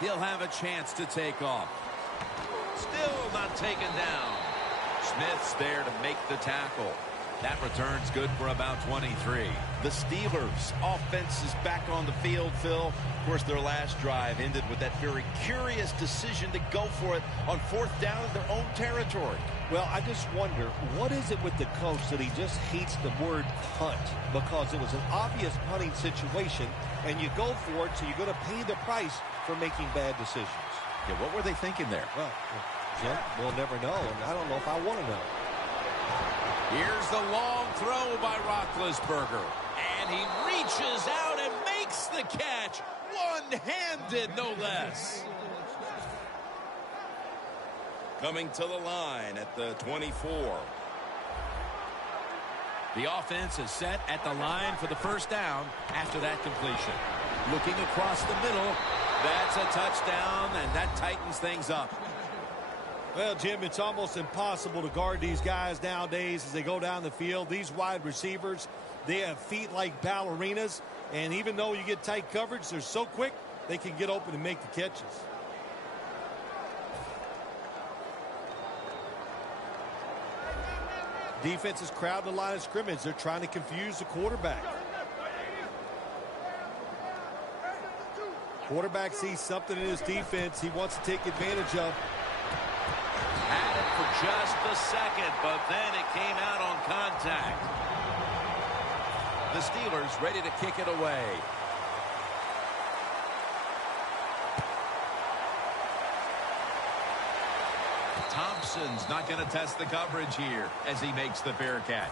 He'll have a chance to take off. Still not taken down. Smith's there to make the tackle. That return's good for about 23. The Steelers' offense is back on the field, Phil. Of course, their last drive ended with that very curious decision to go for it on 4th down in their own territory. Well, I just wonder, what is it with the coach that he just hates the word punt? Because it was an obvious punting situation, and you go for it, so you're going to pay the price for making bad decisions. Yeah, what were they thinking there? Well, Jim, we'll never know, and I don't know if I want to know. Here's the long throw by Roethlisberger. And he reaches out and makes the catch. One-handed, no less. Coming to the line at the 24. The offense is set at the line for the first down after that completion. Looking across the middle. That's a touchdown, and that tightens things up. Well, Jim, it's almost impossible to guard these guys nowadays as they go down the field. These wide receivers, they have feet like ballerinas, and even though you get tight coverage, they're so quick, they can get open and make the catches. Defense is crowding the line of scrimmage. They're trying to confuse the quarterback. Quarterback sees something in his defense he wants to take advantage of. Had it for just a second, but then it came out on contact. The Steelers ready to kick it away. Thompson's not going to test the coverage here as he makes the fair catch.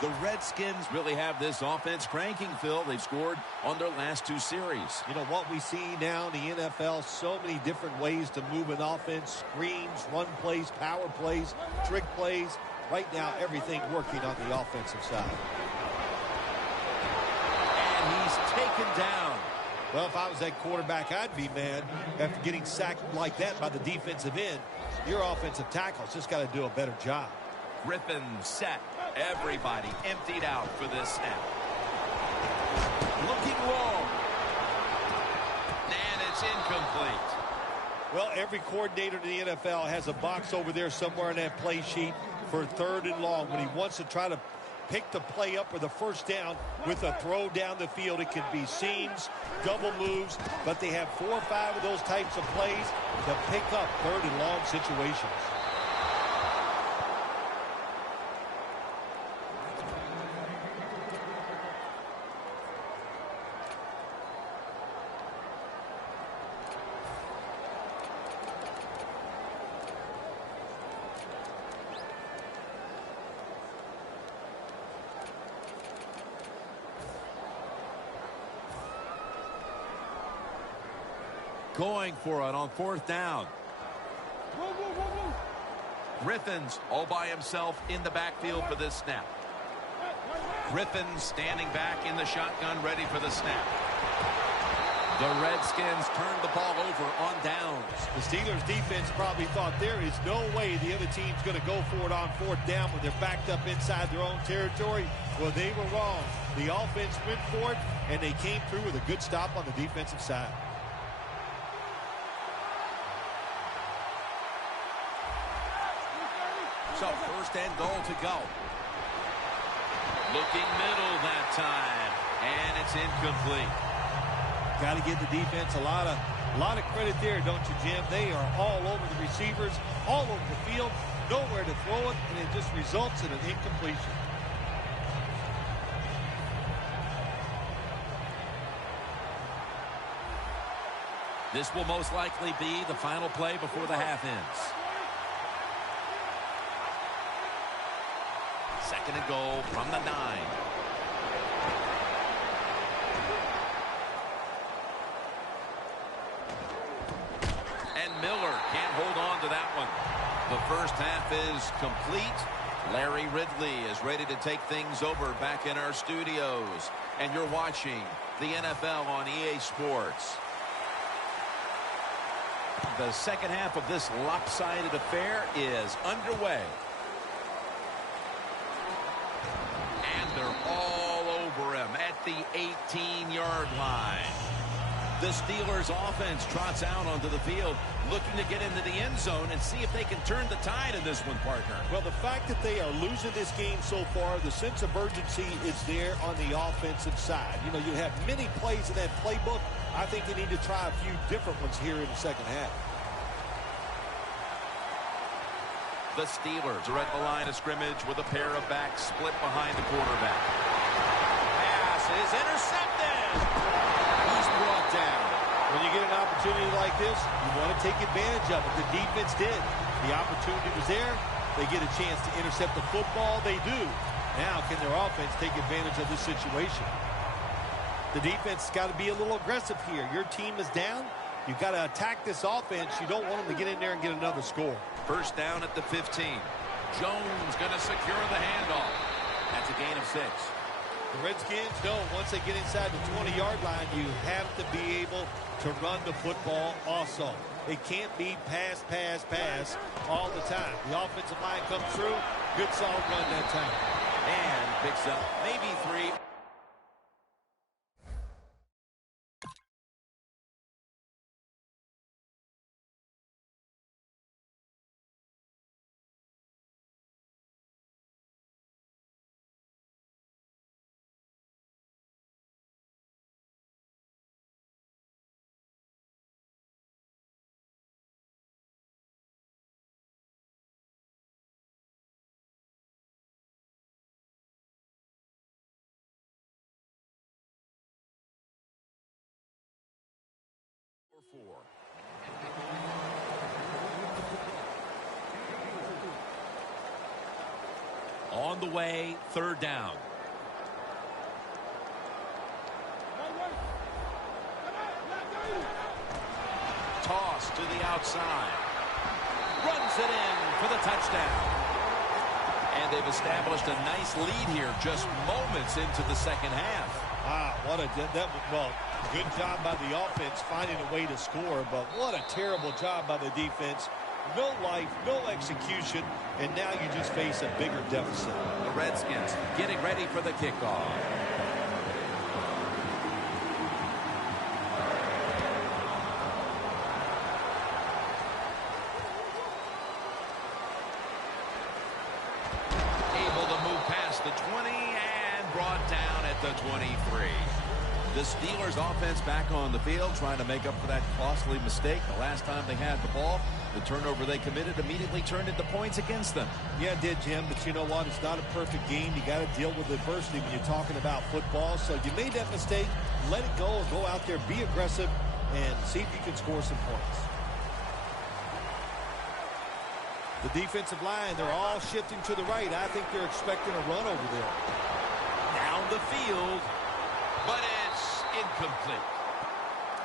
The Redskins really have this offense cranking, Phil. They've scored on their last 2 series. You know, what we see now in the NFL, so many different ways to move an offense. Screens, run plays, power plays, trick plays. Right now, everything working on the offensive side. And he's taken down. Well, if I was that quarterback, I'd be mad after getting sacked like that by the defensive end. Your offensive tackle's just got to do a better job. Griffin set. Everybody emptied out for this snap. Looking long. And it's incomplete. Well, every coordinator in the NFL has a box over there somewhere in that play sheet for 3rd and long. When he wants to try to pick the play up or the first down with a throw down the field, it can be seams, double moves, but they have 4 or 5 of those types of plays to pick up 3rd and long situations. Going for it on 4th down. Griffin's all by himself in the backfield for this snap. Griffin standing back in the shotgun, ready for the snap. The Redskins turned the ball over on downs. The Steelers defense probably thought there is no way the other team's going to go for it on 4th down when they're backed up inside their own territory. Well, they were wrong. The offense went for it, and they came through with a good stop on the defensive side. So 1st and goal to go. Looking middle that time, and it's incomplete. Got to give the defense a lot of credit there, don't you, Jim? They are all over the receivers, all over the field, nowhere to throw it, and it just results in an incompletion. This will most likely be the final play before the half ends. 2nd and goal from the 9. And Miller can't hold on to that one. The first half is complete. Larry Ridley is ready to take things over back in our studios. And you're watching the NFL on EA Sports. The second half of this lopsided affair is underway. And they're all over him at the 18-yard line. The Steelers offense trots out onto the field, looking to get into the end zone and see if they can turn the tide in this one, partner. Well, the fact that they are losing this game so far, the sense of urgency is there on the offensive side. You know, you have many plays in that playbook. I think they need to try a few different ones here in the second half. The Steelers are at the line of scrimmage with a pair of backs split behind the quarterback. Pass is intercepted. He's brought down. When you get an opportunity like this, you want to take advantage of it. The defense did. The opportunity was there. They get a chance to intercept the football. They do. Now, can their offense take advantage of this situation? The defense has got to be a little aggressive here. Your team is down. You've got to attack this offense. You don't want them to get in there and get another score. First down at the 15. Jones going to secure the handoff. That's a gain of 6. The Redskins know once they get inside the 20-yard line, you have to be able to run the football also. It can't be pass, pass, pass all the time. The offensive line comes through. Good solid run that time. And picks up maybe 3. On the way, third down. Toss to the outside. Runs it in for the touchdown. And they've established a nice lead here just moments into the second half. Wow, what a well, good job by the offense finding a way to score, but what a terrible job by the defense. No life, no execution, and now you just face a bigger deficit. The Redskins getting ready for the kickoff. Able to move past the 20 and brought down at the 23. The Steelers offense back on the field trying to make up for that costly mistake the last time they had the ball. The turnover they committed immediately turned into points against them. Yeah, it did, Jim, but you know what? It's not a perfect game. You got to deal with adversity when you're talking about football. So you made that mistake, let it go, and go out there, be aggressive, and see if you can score some points. The defensive line, they're all shifting to the right. I think they're expecting a run over there. Down the field, but it's incomplete.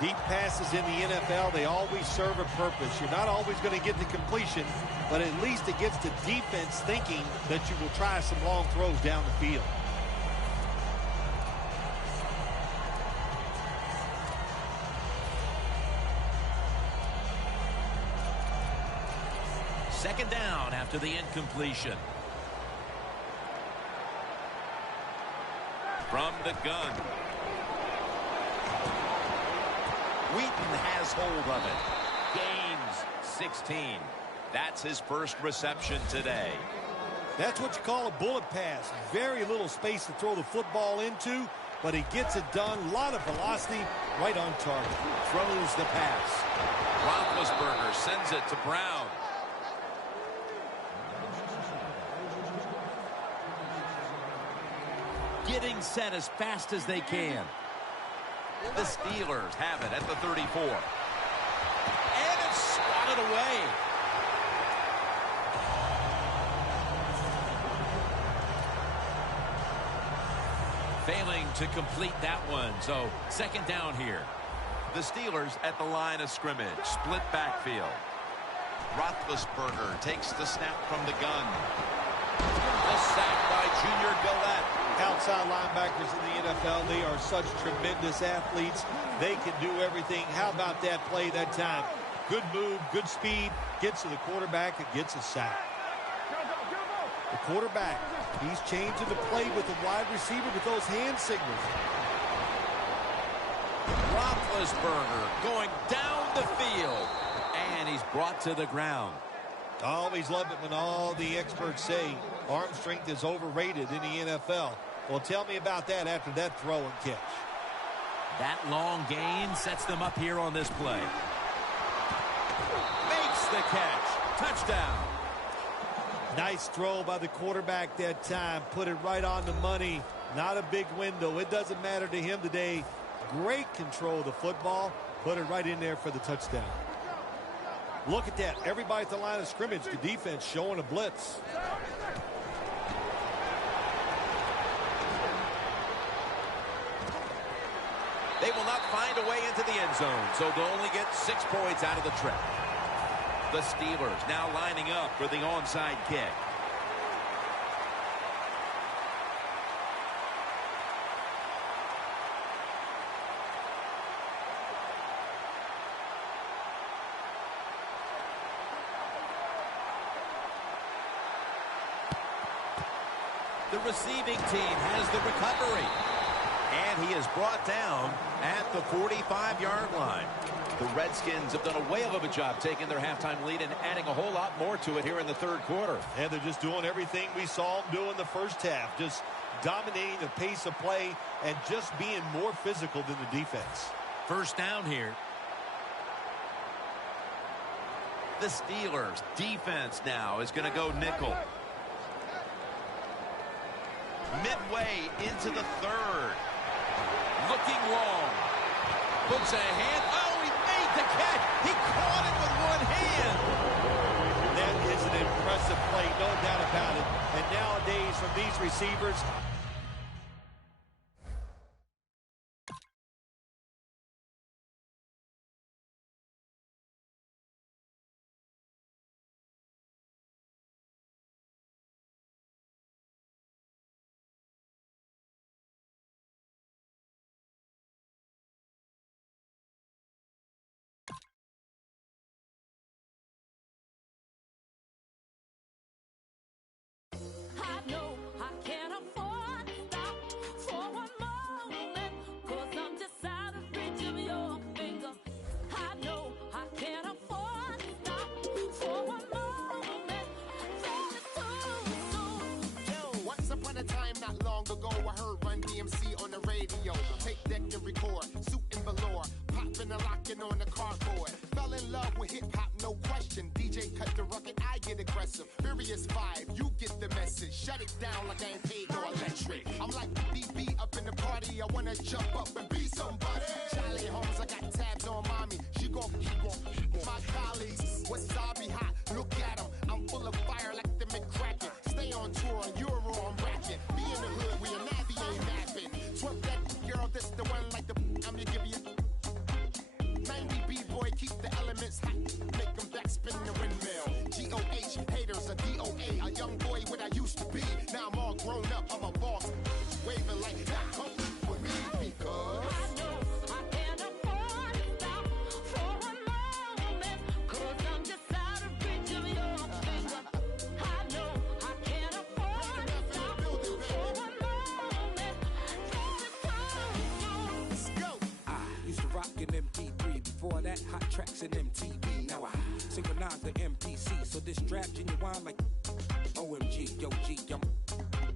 Deep passes in the NFL, they always serve a purpose. You're not always going to get the completion, but at least it gets the defense thinking that you will try some long throws down the field. Second down after the incompletion. From the gun. Wheaton has hold of it. Gains 16. That's his first reception today. That's what you call a bullet pass. Very little space to throw the football into, but he gets it done. A lot of velocity, right on target. Throws the pass. Roethlisberger sends it to Brown. Getting set as fast as they can. The Steelers have it at the 34. And it's swatted away. Failing to complete that one. So second down here. The Steelers at the line of scrimmage. Split backfield. Roethlisberger takes the snap from the gun. The sack by Junior Galette. Outside linebackers in the NFL, they are such tremendous athletes. They can do everything. How about that play that time? Good move, good speed, gets to the quarterback and gets a sack. The quarterback, he's changing the play with the wide receiver with those hand signals. Roethlisberger going down the field. And he's brought to the ground. I always love it when all the experts say arm strength is overrated in the NFL. Well, tell me about that after that throw and catch. That long gain sets them up here on this play. Makes the catch. Touchdown. Nice throw by the quarterback that time. Put it right on the money. Not a big window. It doesn't matter to him today. Great control of the football. Put it right in there for the touchdown. Look at that. Everybody at the line of scrimmage. The defense showing a blitz. They will not find a way into the end zone, so they'll only get 6 points out of the trip. The Steelers now lining up for the onside kick. The receiving team has the recovery. And he is brought down at the 45-yard line. The Redskins have done a whale of a job taking their halftime lead and adding a whole lot more to it here in the third quarter. And they're just doing everything we saw them do in the first half. Just dominating the pace of play and just being more physical than the defense. First down here. The Steelers defense now is going to go nickel. Midway into the third. Looking long. Puts a hand. Oh, he made the catch. He caught it with one hand. That is an impressive play, no doubt about it. And nowadays, from these receivers, on the cardboard. Fell in love with hip-hop, no question. DJ cut the rugged, I get aggressive. Furious vibe, you get the message. Shut it down like I ain't paid no electric. I'm like DB up in the party. I wanna jump up and be somebody. Charlie Holmes, I got tabs on mommy. She gon' my colleagues. Wasabi hot, look at them. I'm full of fire like the McCracken. Stay on tour, Euro, I'm rapping. Be in the hood where your navy ain't napping. Twerk that girl, this the one like the I'm gonna give you 90 B-boy, keep the elements hot. Make them backspin the windmill. G-O-H, haters, a D-O-A. A young boy what I used to be. Now I'm all grown up, I'm a boss. Waving like that. Come with me because I know I can't afford to stop for a moment. Cause I'm just out of reach of your finger. I know I can't afford to stop for a moment. Let's go. I used to rock an MP3. Before that, hot tracks and MTV. Now I synchronize the MPC. So this strap genuine like OMG, yo G, I'm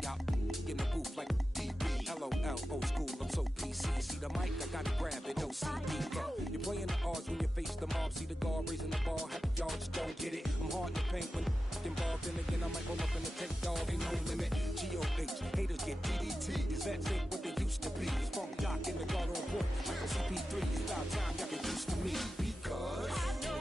out in the booth like DB. LOL, old school, I'm so PC. See the mic, I gotta grab it, no CD. Yeah. You're playing the odds when you face the mob. See the guard raising the ball, happy y'all just don't get it. I'm hard in the paint when involved. And again, I might roll up in the tank, dog, ain't no limit. G-O-H, haters get DDT. These vets ain't what they used to be. This funk jock in the guard on court, like a CP3. It's about time y'all get used to me. Because I know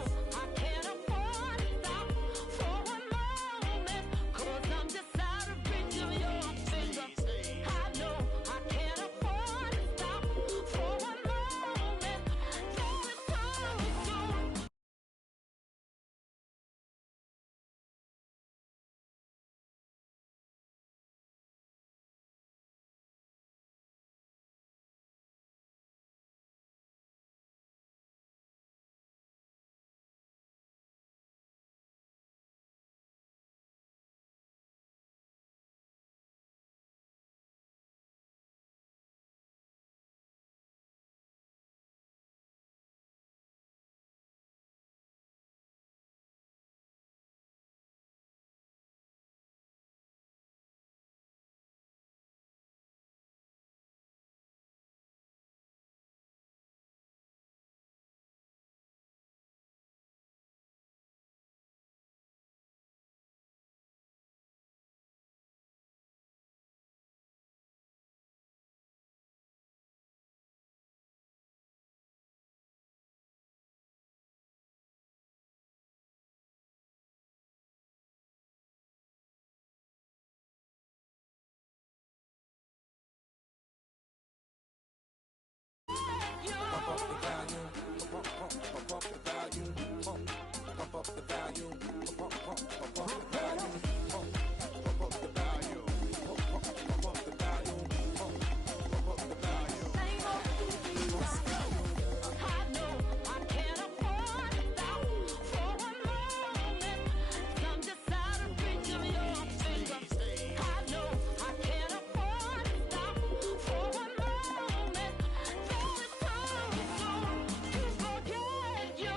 pump up the volume, pump up the volume, pump up the volume, pump up the volume, pump up the volume, pump up the volume. Let's go. I know I can't afford to stop for one moment. Some decide to reach of your finger. I know I can't afford to stop for one moment. Though it's time to forget you.